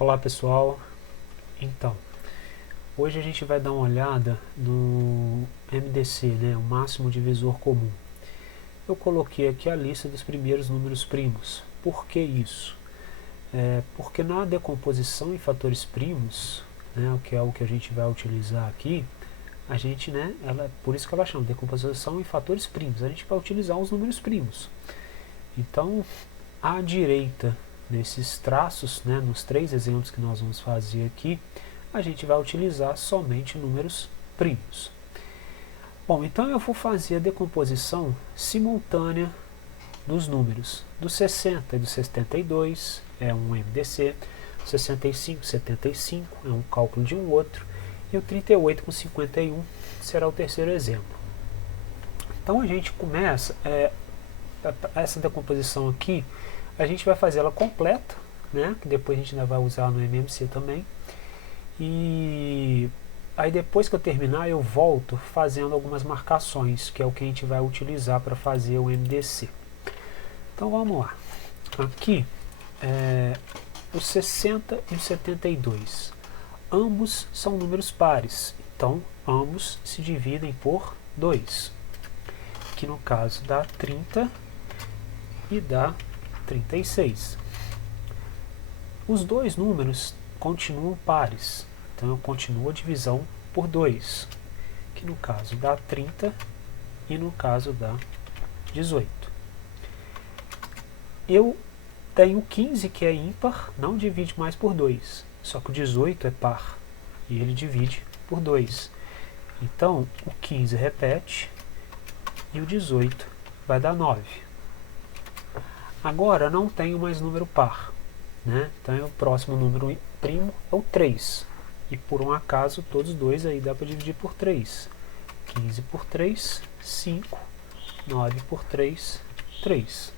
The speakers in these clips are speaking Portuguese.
Olá pessoal, então, hoje a gente vai dar uma olhada no MDC, né, o máximo divisor comum. Eu coloquei aqui a lista dos primeiros números primos. Por que isso? Porque na decomposição em fatores primos, né, que é o que a gente vai utilizar aqui, a gente, né, por isso que ela chama decomposição em fatores primos, a gente vai utilizar os números primos. Então, à direita desses traços, né, nos três exemplos que nós vamos fazer aqui, a gente vai utilizar somente números primos. Bom, então eu vou fazer a decomposição simultânea dos números. Do 60 e do 72 é um MDC, 65 e 75 é um cálculo de um outro, e o 38 com 51 será o terceiro exemplo. Então a gente começa essa decomposição aqui, a gente vai fazer ela completa, né, que depois a gente ainda vai usar no MMC também. E aí depois que eu terminar eu volto fazendo algumas marcações, que é o que a gente vai utilizar para fazer o MDC. Então vamos lá. Aqui os 60 e os 72. Ambos são números pares, então ambos se dividem por 2. Que no caso dá 30 e dá 36. Os dois números continuam pares, então eu continuo a divisão por 2, que no caso dá 30 e no caso dá 18. Eu tenho 15 que é ímpar, não divide mais por 2, só que o 18 é par e ele divide por 2. Então o 15 repete e o 18 vai dar 9. Agora não tenho mais número par, né? Então o próximo número primo é o 3. E por um acaso todos dois aí dá para dividir por 3. 15 por 3, 5. 9 por 3, 3.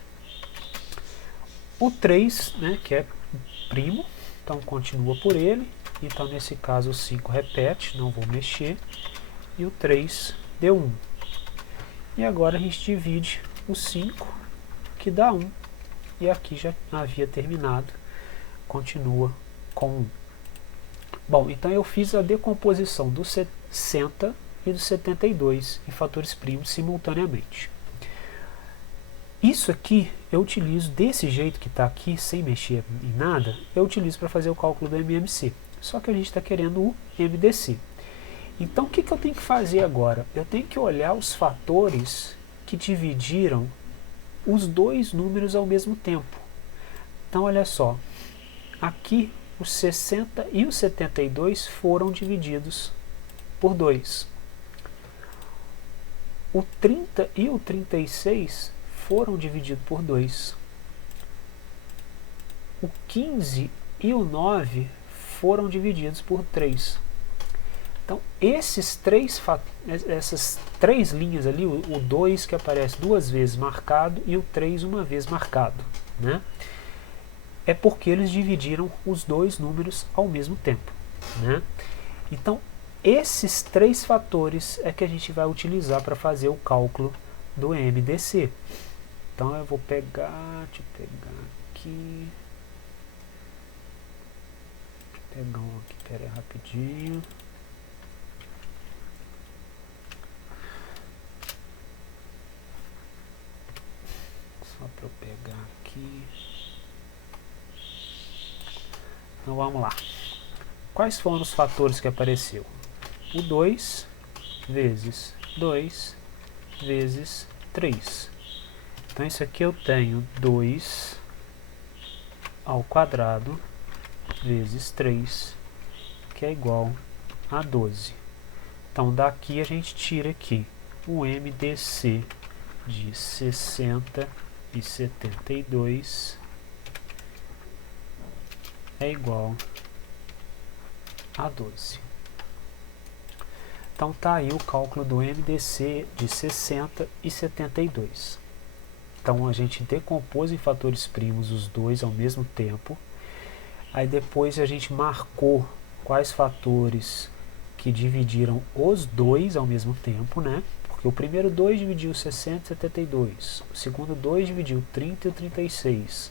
O 3, né, que é primo, então continua por ele. Então nesse caso o 5 repete, não vou mexer. E o 3 deu 1. E agora a gente divide o 5, que dá 1. E aqui já havia terminado, continua com 1. Bom, então eu fiz a decomposição do 60 e do 72 em fatores primos simultaneamente. Isso aqui eu utilizo desse jeito que está aqui, sem mexer em nada, eu utilizo para fazer o cálculo do MMC. Só que a gente está querendo o MDC. Então o que eu tenho que fazer agora? Eu tenho que olhar os fatores que dividiram os dois números ao mesmo tempo. Então olha só, aqui os 60 e os 72 foram divididos por 2. O 30 e o 36 foram divididos por 2. O 15 e o 9 foram divididos por 3. Então, essas três linhas ali, o 2 que aparece duas vezes marcado e o 3 uma vez marcado, né? É porque eles dividiram os dois números ao mesmo tempo, né? Então, esses três fatores é que a gente vai utilizar para fazer o cálculo do MDC. Então, eu vou pegar, deixa eu pegar aqui, pegar um aqui, pera aí, rapidinho. Só para eu pegar aqui. Então vamos lá. Quais foram os fatores que apareceu? O 2 vezes 2 vezes 3. Então isso aqui eu tenho 2 ao quadrado vezes 3, que é igual a 12. Então daqui a gente tira aqui o MDC de 60 e 72 é igual a 12. Então tá aí o cálculo do MDC de 60 e 72. Então a gente decompôs em fatores primos os dois ao mesmo tempo. Aí depois a gente marcou quais fatores que dividiram os dois ao mesmo tempo, né? Porque o primeiro 2 dividiu 60 e 72, o segundo 2 dividiu 30 e 36,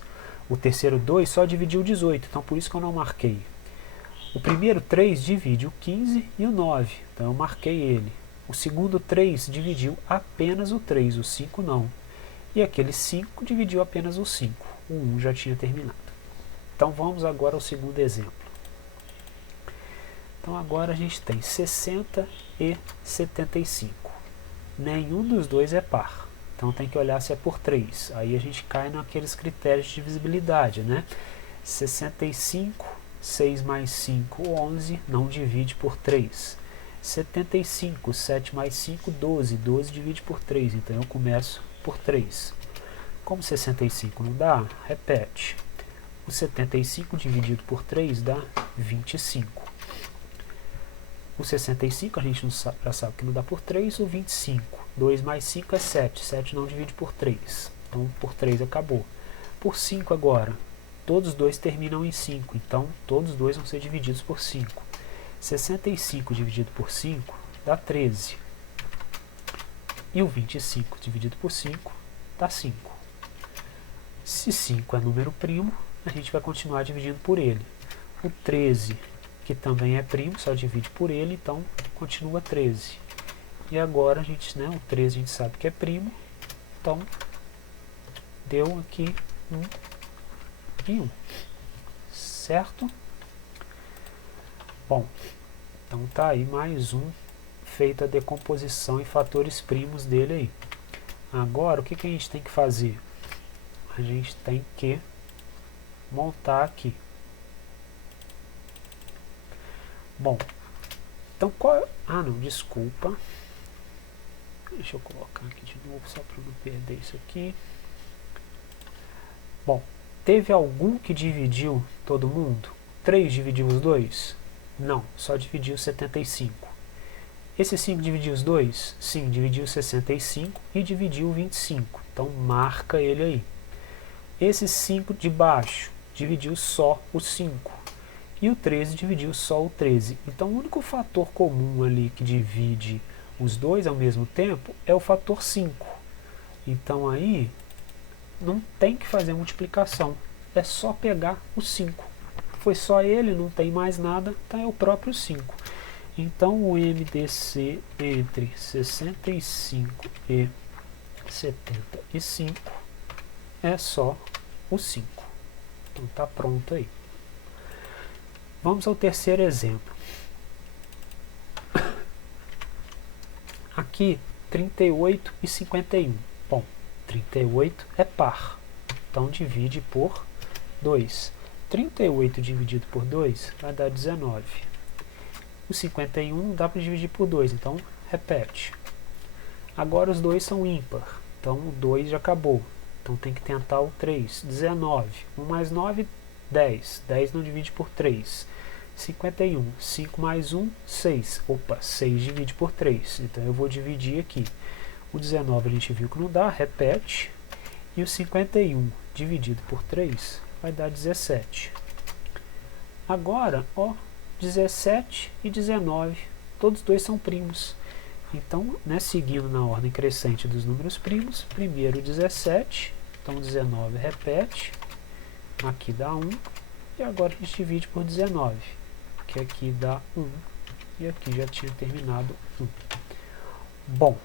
O terceiro 2 só dividiu o 18, então por isso que eu não marquei. O primeiro 3 divide o 15 e o 9, então eu marquei ele. O segundo 3 dividiu apenas o 3, o 5 não. E aquele 5 dividiu apenas o 5, o 1 já tinha terminado. Então vamos agora ao segundo exemplo. Então agora a gente tem 60 e 75. Nenhum dos dois é par. Então tem que olhar se é por 3. Aí a gente cai naqueles critérios de divisibilidade, né? 65, 6 mais 5, 11, não divide por 3. 75, 7 mais 5, 12. 12 divide por 3, então eu começo por 3. Como 65 não dá, repete. O 75 dividido por 3 dá 25. O 65 a gente já sabe que não dá por 3, o 25. 2 mais 5 é 7. 7 não divide por 3. Então por 3 acabou. Por 5 agora. Todos os dois terminam em 5. Então todos os dois vão ser divididos por 5. 65 dividido por 5 dá 13. E o 25 dividido por 5 dá 5. Se 5 é número primo, a gente vai continuar dividindo por ele. O 13, que também é primo, só divide por ele, então continua 13. E agora a gente, né, o 13 a gente sabe que é primo, então deu aqui 1 e 1. Certo? Bom, então tá aí mais um feita a decomposição em fatores primos dele aí. Agora o que a gente tem que fazer? A gente tem que montar aqui. Bom, então qual... Ah não, desculpa. Deixa eu colocar aqui de novo só para não perder isso aqui. Bom, teve algum que dividiu todo mundo? 3 dividiu os 2? Não, só dividiu 75. Esse 5 dividiu os 2? Sim, dividiu 65 e dividiu 25. Então marca ele aí. Esse 5 de baixo dividiu só o 5. E o 13 dividiu só o 13. Então o único fator comum ali que divide os dois ao mesmo tempo é o fator 5. Então aí não tem que fazer multiplicação. É só pegar o 5. Foi só ele, não tem mais nada, então é o próprio 5. Então o MDC entre 65 e 75 é só o 5. Então está pronto aí. Vamos ao terceiro exemplo. Aqui 38 e 51. Bom, 38 é par, então divide por 2. 38 dividido por 2 vai dar 19. O 51 dá para dividir por 2, então repete. Agora os dois são ímpar, então o 2 já acabou. Então tem que tentar o 3. 19. 1 mais 9, 10. 10 não divide por 3. 51. 5 mais 1, 6. Opa, 6 divide por 3. Então eu vou dividir aqui. O 19 a gente viu que não dá, repete. E o 51 dividido por 3 vai dar 17. Agora, ó, 17 e 19, todos dois são primos. Então, né, seguindo na ordem crescente dos números primos, primeiro 17, então 19 repete, aqui dá 1, e agora a gente divide por 19, que aqui dá 1, e aqui já tinha terminado 1. Bom,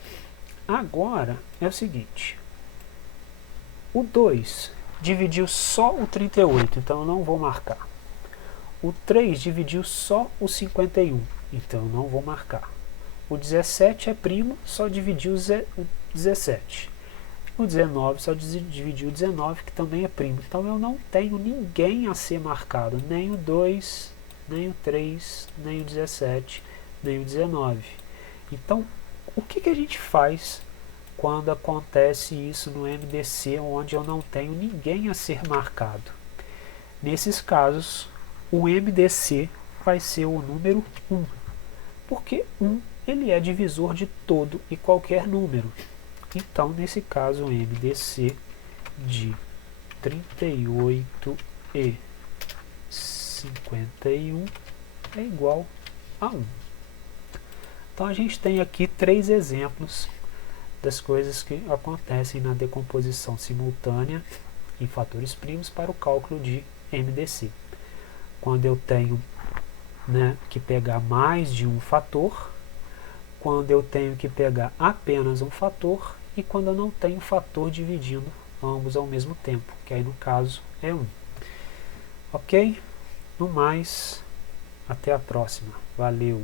agora é o seguinte, o 2 dividiu só o 38, então eu não vou marcar. O 3 dividiu só o 51, então eu não vou marcar. O 17 é primo, só dividiu o 17. O 19 só dividiu o 19, que também é primo. Então eu não tenho ninguém a ser marcado, nem o 2, nem o 3, nem o 17, nem o 19. Então, o que a gente faz quando acontece isso no MDC, onde eu não tenho ninguém a ser marcado? Nesses casos, o MDC vai ser o número 1, porque 1 ele é divisor de todo e qualquer número. Então, nesse caso, o MDC de 38 e 51 é igual a 1. Então, a gente tem aqui 3 exemplos das coisas que acontecem na decomposição simultânea em fatores primos para o cálculo de MDC. Quando eu tenho, né, que pegar mais de um fator, quando eu tenho que pegar apenas um fator e quando eu não tenho fator dividindo ambos ao mesmo tempo, que aí no caso é 1. Ok? No mais, até a próxima. Valeu!